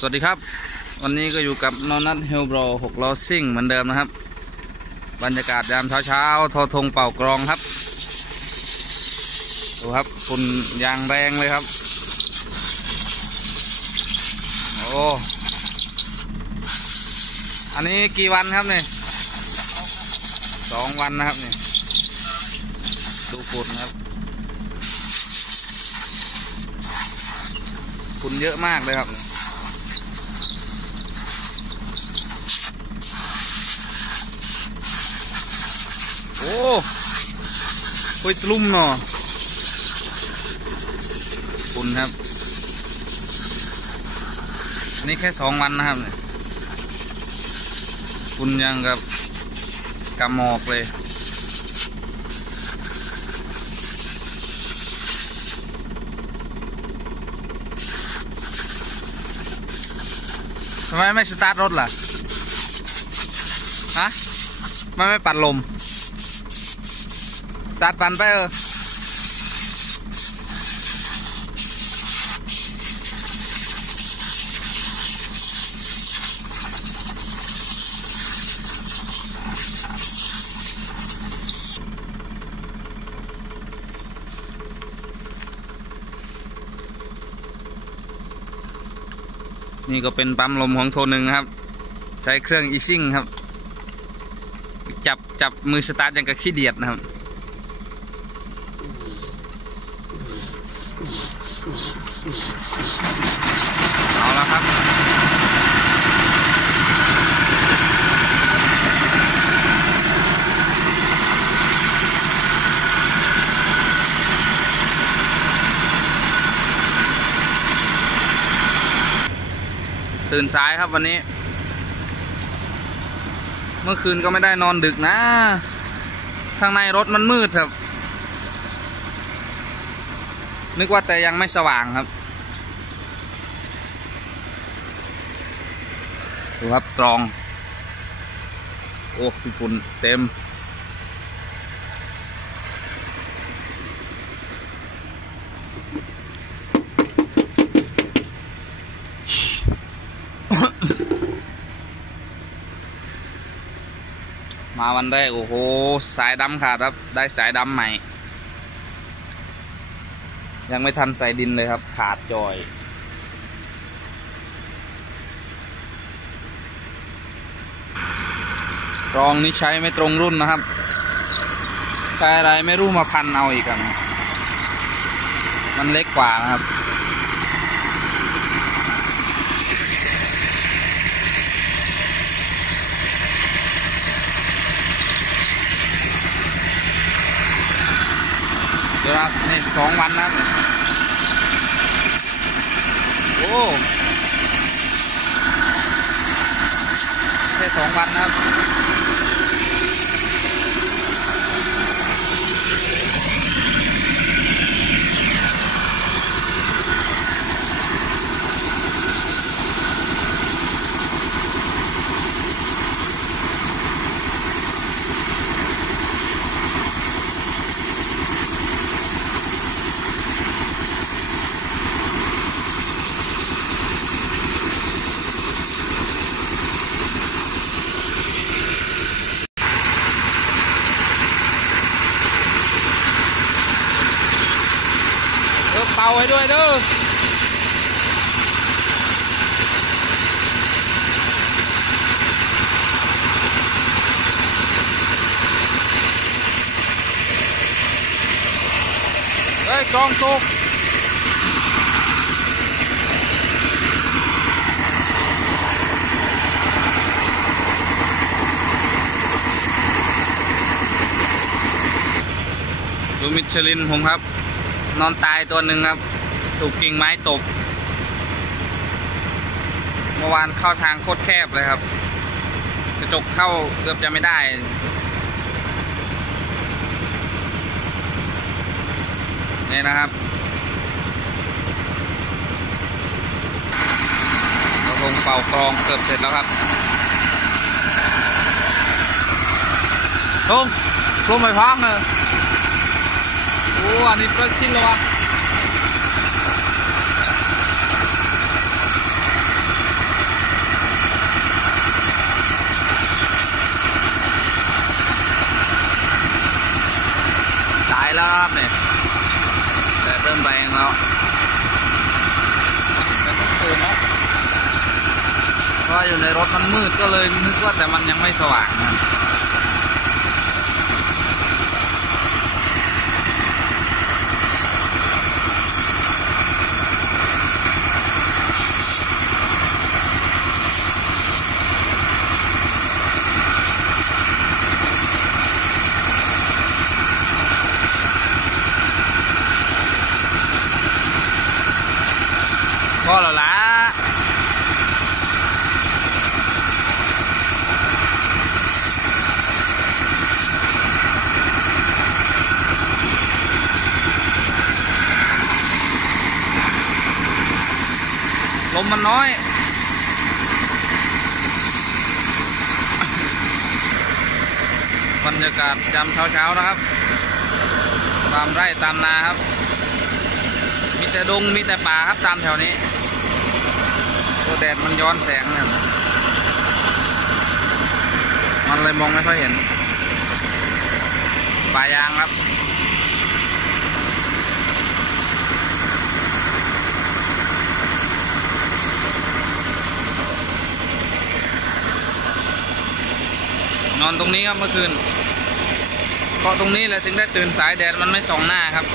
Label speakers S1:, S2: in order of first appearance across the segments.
S1: สวัสดีครับ วันนี้ก็อยู่กับนอนัทเฮลโบรหกล้อซิ่งเหมือนเดิมนะครับ บรรยากาศยามเช้าเช้าๆทอทงเป่ากรองครับ ดูครับฝุ่นยางแรงเลยครับ โอ้ อันนี้กี่วันครับเนี่ยสองวันนะครับเนี่ยดูฝุ่นครับฝุ่นเยอะมากเลยครับ โอ้ยตลุ่มเนาะฝุ่นครับนนี้แค่สองวันนะครับเนี่ยฝุ่นยังกับกำหมอกเลยทำไมไม่สตาร์ทรถล่ะ ฮะ ไม่ไม่ปัดลม สตาร์ทปันไปเออนี่ก็เป็นปั๊มลมของโทนหนึ่งนะครับ ใช้เครื่องอีซิ่งครับ จับจับมือสตาร์ทยังกับขี้เดียดนะครับ เอาล้วครับ ตื่นสายครับวันนี้ เมื่อคืนก็ไม่ได้นอนดึกนะ ข้างในรถมันมืดครับ นึกว่าแต่ยังไม่สว่างครับ ดูครับตรอง โอ้พี่ฝุ่นเต็ม มาวันแรกโอ้โห สายดำขาดครับ ได้สายดำใหม่ ยังไม่ทันใส่ดินเลยครับ ขาดจอย รองนี้ใช้ไม่ตรงรุ่นนะครับใช้อะไรไม่รู้มาพันเอาอีกอะนมันเล็กกว่านะครับ เดี๋ยวนี่สองวันนะโอ้แค่สองวันนะครับ เออ เป่าให้ด้อเฮ้ยกองสุกดูมิชลินผมครับ นอนตายตัวหนึ่งครับ ถูกกิ่งไม้ตก เมื่อวานเข้าทางโคตรแคบเลยครับ กระจกเข้าเกือบจะไม่ได้นี่นะครับเราคงเป่ากรองเกือบเสร็จแล้วครับลงลงไปพังเลยโอ้อันนี้เปิดชิ้นแล้ววะ แล้วแต่ต้องเติมนะเพราะอยู่ในรถมันมืดก็เลยนึกว่าแต่มันยังไม่สว่างนะ พอแล้วล่ะลมมันน้อยบรรยากาศยามเช้าๆนะครับ ตามไร่ตามนาครับ แต่ดงมีแต่ป่าครับตามแถวนี้ตัวแดดมันย้อนแสงเนี่ยมันเลยมองไม่ค่อยเห็น ป่ายางครับนอนตรงนี้ครับเมื่อคืนเพราะตรงนี้แหละถึงได้ตื่นสายแดดมันไม่ส่องหน้าครับ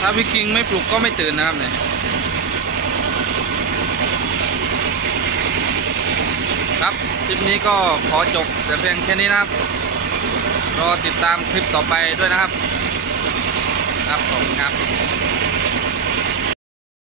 S1: ถ้าพี่คิงไม่ปลุกก็ไม่ตื่นนะครับเนี่ยครับคลิปนี้ก็ขอจบแต่เพียงแค่นี้นะครับรอติดตามคลิปต่อไปด้วยนะครับ ครับผมครับ